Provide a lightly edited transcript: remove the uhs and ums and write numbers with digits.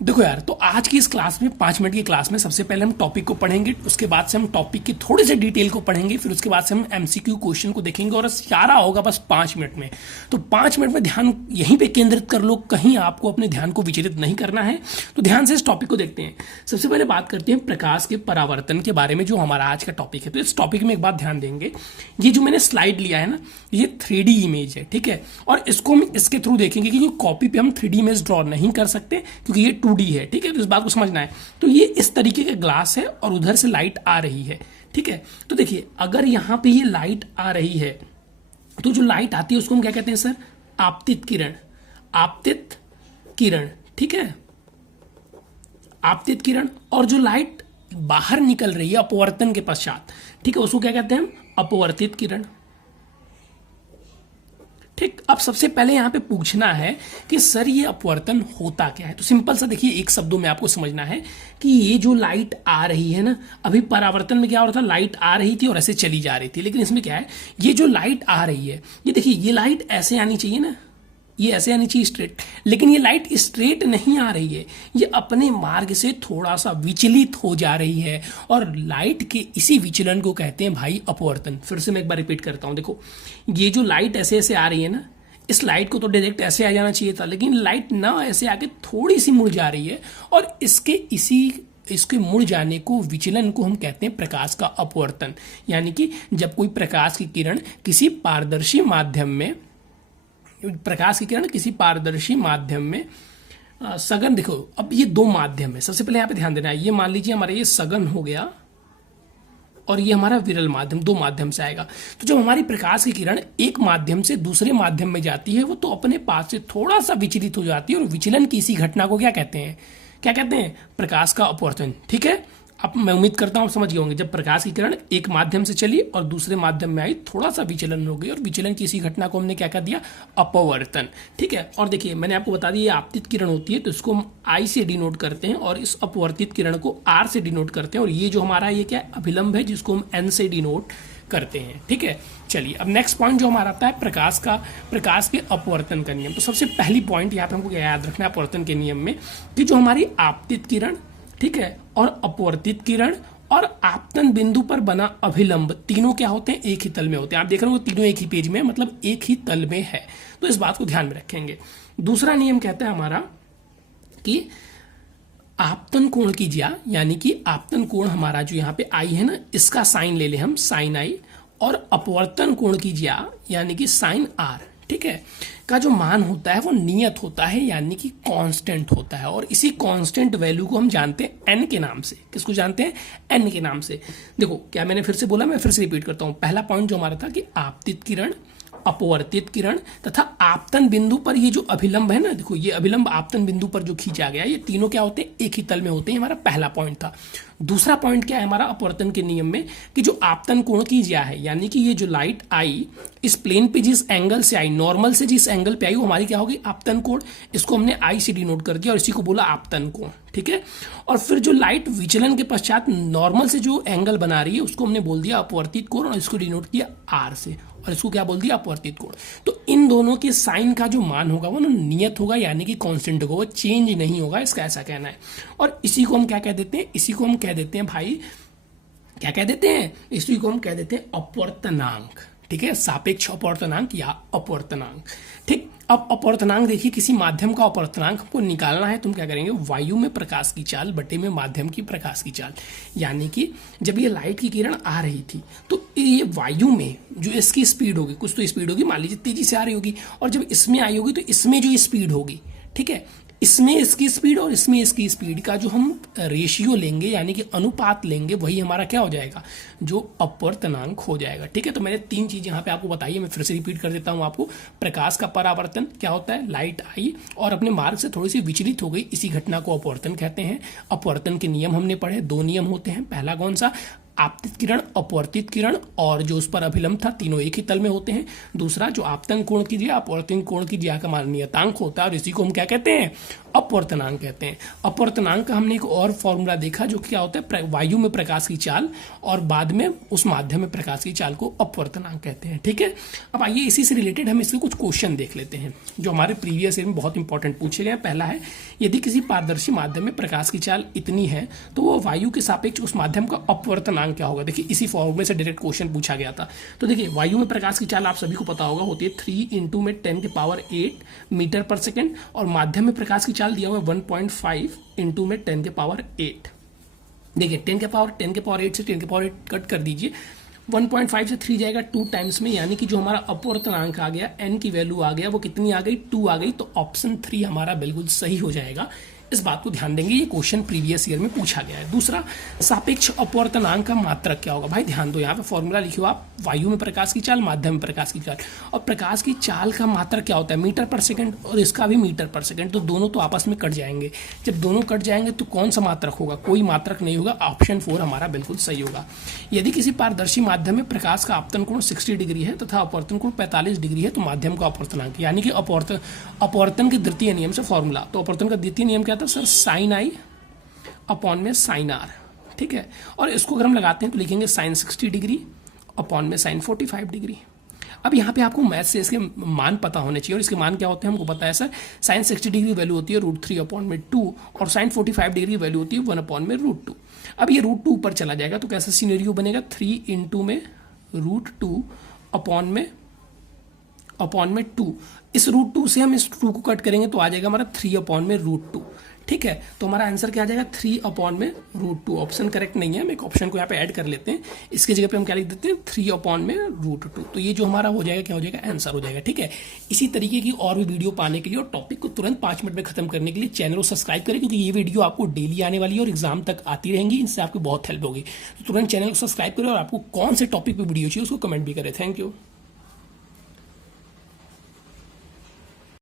देखो यार, तो आज की इस क्लास में 5 मिनट की क्लास में सबसे पहले हम टॉपिक को पढ़ेंगे, उसके बाद से हम टॉपिक की थोड़ी सी डिटेल को पढ़ेंगे, फिर उसके बाद से हम एमसीक्यू क्वेश्चन को देखेंगे और सारा होगा बस 5 मिनट में। तो 5 मिनट में ध्यान यहीं पे केंद्रित कर लो, कहीं आपको अपने ध्यान को विचलित नहीं करना है। तो ध्यान से इस टॉपिक को देखते हैं। सबसे पहले बात करते हैं प्रकाश के परावर्तन के बारे में, जो हमारा आज का टॉपिक है। तो इस टॉपिक में एक बात ध्यान देंगे, ये जो मैंने स्लाइड लिया है ना, ये 3D इमेज है, ठीक है। और इसको हम इसके थ्रू देखेंगे, क्योंकि कॉपी पे हम 3D इमेज ड्रॉ नहीं कर सकते, क्योंकि ये 2D है, ठीक है। तो इस बात को समझना है। तो ये इस तरीके का ग्लास है और उधर से लाइट आ रही है, ठीक है। तो देखिए, अगर यहां पे ये लाइट आ रही है, तो जो लाइट आती है उसको हम क्या कहते हैं सर? आपतित किरण। आपतित किरण, ठीक है, आपतित किरण। और जो लाइट बाहर निकल रही है अपवर्तन के पश्चात, ठीक है, उसको क्या कहते हैं हम? अपवर्तित किरण, ठीक। अब सबसे पहले यहां पे पूछना है कि सर ये अपवर्तन होता क्या है। तो सिंपल सा देखिए, एक शब्दों में आपको समझना है कि ये जो लाइट आ रही है ना, अभी परावर्तन में क्या हो रहा था, लाइट आ रही थी और ऐसे चली जा रही थी। लेकिन इसमें क्या है, ये जो लाइट आ रही है, ये देखिए, ये लाइट ऐसे आनी चाहिए ना, ये ऐसे आनी चाहिए स्ट्रेट, लेकिन ये लाइट स्ट्रेट नहीं आ रही है, ये अपने मार्ग से थोड़ा सा विचलित हो जा रही है। और लाइट के इसी विचलन को कहते हैं भाई अपवर्तन। फिर से मैं एक बार रिपीट करता हूं, देखो, ये जो लाइट ऐसे ऐसे आ रही है ना, इस लाइट को तो डायरेक्ट ऐसे आ जाना चाहिए था, लेकिन लाइट ना ऐसे आके थोड़ी सी मुड़ जा रही है, और इसके मुड़ जाने को, विचलन को हम कहते हैं प्रकाश का अपवर्तन। यानी कि जब कोई प्रकाश की किरण किसी पारदर्शी माध्यम में, सघन, देखो अब ये दो माध्यम है। सबसे पहले यहां पे ध्यान देना है, ये मान लीजिए हमारा ये सघन हो गया और ये हमारा विरल माध्यम, दो माध्यम से आएगा। तो जब हमारी प्रकाश की किरण एक माध्यम से दूसरे माध्यम में जाती है, वो तो अपने पास से थोड़ा सा विचलित हो जाती है, और विचलन की इसी घटना को क्या कहते हैं? क्या कहते हैं? प्रकाश का अपवर्तन, ठीक है। अब मैं उम्मीद करता हूं समझ गए होंगे, जब प्रकाश की किरण एक माध्यम से चली और दूसरे माध्यम में आई, थोड़ा सा विचलन हो गई, और विचलन की इसी घटना को हमने क्या कर दिया? अपवर्तन, ठीक है। और देखिए, मैंने आपको बता दिया ये आपतित किरण होती है, तो इसको हम आई से डिनोट करते हैं, और इस अपवर्तित किरण को आर से डिनोट करते हैं। और ये जो हमारा ये क्या है? अभिलंब है, जिसको हम एन से डिनोट करते हैं, ठीक है। चलिए, अब नेक्स्ट पॉइंट जो हमारा आता है प्रकाश के अपवर्तन का नियम। तो सबसे पहली पॉइंट यहाँ पे हमको क्या याद रखना है अपवर्तन के नियम में, कि जो हमारी आपतित किरण, ठीक है, और अपवर्तित किरण और आपतन बिंदु पर बना अभिलंब, तीनों क्या होते हैं? एक ही तल में होते हैं। आप देख रहे हो तीनों एक ही पेज में, मतलब एक ही तल में है। तो इस बात को ध्यान में रखेंगे। दूसरा नियम कहता है हमारा कि आपतन कोण की ज्या, यानी कि आपतन कोण हमारा जो यहाँ पे आई है ना, इसका साइन ले ले हम, साइन आई, और अपवर्तन कोण की ज्या यानी कि साइन आर, ठीक है, का जो मान होता है वो नियत होता है, यानी कि कांस्टेंट होता है। और इसी कांस्टेंट वैल्यू को हम जानते हैं एन के नाम से। किसको जानते हैं? एन के नाम से। देखो, क्या मैंने फिर से बोला, मैं फिर से रिपीट करता हूं। पहला पॉइंट जो हमारा था कि आपतित किरण, अपवर्तित किरण तथा आपतन बिंदु पर ये जो अभिलंब है ना, देखो ये अभिलंब आपतन बिंदु पर जो खींचा गया, ये तीनों क्या होते हैं? एक ही तल में होते हैं। हमारा पहला पॉइंट था। दूसरा पॉइंट क्या है हमारा अपवर्तन के नियम में, कि जो आपतन कोण की ज्या है, यानी कि ये जो लाइट आई इस प्लेन पे जिस एंगल से आई, नॉर्मल से जिस एंगल पे आई, वो हमारी क्या होगी? आपतन कोण। इसको हमने आई से डिनोट कर दिया और इसी को बोला आपतन कोण, ठीक है। और फिर जो लाइट विचलन के पश्चात नॉर्मल से जो एंगल बना रही है, उसको हमने बोल दिया अपवर्तित कोण, और इसको डिनोट किया आर से, और इसको क्या बोल दिया? अपवर्तित कोण। तो इन दोनों के साइन का जो मान होगा वो ना नियत होगा, यानी कि कांस्टेंट होगा, वो चेंज नहीं होगा, इसका ऐसा कहना है। और इसी को हम क्या कह देते हैं? इसी को हम कह देते हैं भाई, क्या कह देते हैं? इसी को हम कह देते हैं अपवर्तनांक, ठीक है, सापेक्ष अपवर्तनांक या अपवर्तनांक, ठीक। अब अपवर्तनांक देखिए, किसी माध्यम का अपवर्तनांक हमको निकालना है, तुम क्या करेंगे? वायु में प्रकाश की चाल बटे में माध्यम की प्रकाश की चाल। यानी कि जब ये लाइट की किरण आ रही थी, तो ये वायु में जो इसकी स्पीड होगी, कुछ तो स्पीड होगी, मान लीजिए तेजी से आ रही होगी, और जब इसमें आई होगी तो इसमें जो स्पीड होगी, ठीक है, इसमें इसकी स्पीड और इसमें इसकी स्पीड का जो हम रेशियो लेंगे, यानी कि अनुपात लेंगे, वही हमारा क्या हो जाएगा? जो अपवर्तनांक हो जाएगा, ठीक है। तो मैंने 3 चीज यहाँ पे आपको बताई है, मैं फिर से रिपीट कर देता हूँ आपको। प्रकाश का परावर्तन क्या होता है? लाइट आई और अपने मार्ग से थोड़ी सी विचलित हो गई, इसी घटना को अपवर्तन कहते हैं। अपवर्तन के नियम हमने पढ़े, 2 नियम होते हैं। पहला कौन सा? आपतित किरण, अपवर्तित किरण, और जो उस पर अभिलंब था, तीनों एक ही तल में होते हैं। दूसरा, जो आपतन कोण की ज्या, अपवर्तन कोण की ज्या का मान नियतांक होता है, और इसी को हम क्या कहते हैं? अपवर्तनांक कहते हैं। अपवर्तनांक का हमने एक और फॉर्मूला देखा जो क्या होता है, वायु में प्रकाश की चाल और बाद में उस माध्यम में प्रकाश की चाल को अपवर्तनांक कहते हैं। ठीक है, अब आइए इसी से रिलेटेड हम इसके कुछ क्वेश्चन देख लेते हैं जो हमारे प्रीवियस ईयर में बहुत इंपॉर्टेंट पूछे गए। पहला है, यदि किसी पारदर्शी माध्यम में प्रकाश की चाल इतनी है तो वो वायु के सापेक्ष उस माध्यम का अपवर्तनांक क्या होगा। देखिए इसी फॉर्मूले से डायरेक्ट क्वेश्चन पूछा गया था। तो देखिए वायु में प्रकाश की चाल आप सभी को पता होगा होती है 3 इंटू में 10⁸ मीटर पर सेकेंड, और माध्यम में प्रकाश की चाल दिया हुआ है 1.5 इंटू में 10⁸। देखिए 10⁸ से 10⁸ कट कर दीजिए, 1.5 से 3 जाएगा 2 टाइम्स में, यानी कि जो हमारा अपवर्तनांक आ गया, n की वैल्यू आ गया, वो कितनी आ गई, 2 आ गई। तो ऑप्शन 3 हमारा बिल्कुल सही हो जाएगा। इस बात को ध्यान देंगे, ये क्वेश्चन प्रीवियस ईयर में पूछा गया है। दूसरा, सापेक्ष अपवर्तनांक का मात्रक क्या होगा। भाई ध्यान दो, यहाँ पे फॉर्मूला लिखियो आप, वायु में प्रकाश की चाल, माध्यम में प्रकाश की चाल, और प्रकाश की चाल का मात्रक क्या होता है, मीटर पर सेकंड, और इसका भी मीटर पर सेकंड। तो दोनों तो आपस में कट जाएंगे। जब दोनों कट जाएंगे तो कौन सा मात्रक होगा, कोई मात्रक नहीं होगा। ऑप्शन 4 हमारा बिल्कुल सही होगा। यदि किसी पारदर्शी माध्यम में प्रकाश का आपतन कोण 60 डिग्री है तथा अपवर्तन कोण 45 डिग्री है तो माध्यम का अपवर्तनांक, यानी कि अपवर्तन के द्वितीय नियम से फॉर्मूला। तो अपवर्तन का द्वितीय नियम क्या था सर, साइन आई अपॉन में साइन आर। ठीक है, और इसको अगर हम लगाते हैं तो लिखेंगे साइन 60 डिग्री अपॉन में साइन 45 डिग्री। अब यहाँ पे आपको मैथ से इसके मान पता होने चाहिए, और इसके मान क्या होते हैं हमको पता है सर। साइन 60 डिग्री वैल्यू होती है √3 अपॉन में 2, और साइन 45 डिग्री वैल्यू होती है 1 अपॉन में √2। अब ये √2 ऊपर चला जाएगा तो कैसा सीनेरियो बनेगा, 3 इंटू में √2 अपॉन में 2। इस √2 से हम इस 2 को कट करेंगे तो आ जाएगा हमारा 3 अपॉन में √2। ठीक है, तो हमारा आंसर क्या आ जाएगा, 3 अपॉन में √2। ऑप्शन करेक्ट नहीं है, हम एक ऑप्शन को यहाँ पे ऐड कर लेते हैं। इसकी जगह पे हम क्या लिख देते हैं, 3 अपॉन में √2। तो ये जो हमारा हो जाएगा क्या हो जाएगा, आंसर हो जाएगा। ठीक है, इसी तरीके की और भी वीडियो पाने के लिए और टॉपिक को तुरंत 5 मिनट में खत्म करने के लिए चैनल को सब्सक्राइब करें, क्योंकि ये वीडियो आपको डेली आने वाली है और एग्जाम तक आती रहेंगी। इनसे आपको बहुत हेल्प होगी। तो तुरंत चैनल को सब्सक्राइब करें, और आपको कौन से टॉपिक पर वीडियो चाहिए उसको कमेंट भी करें। Thank you.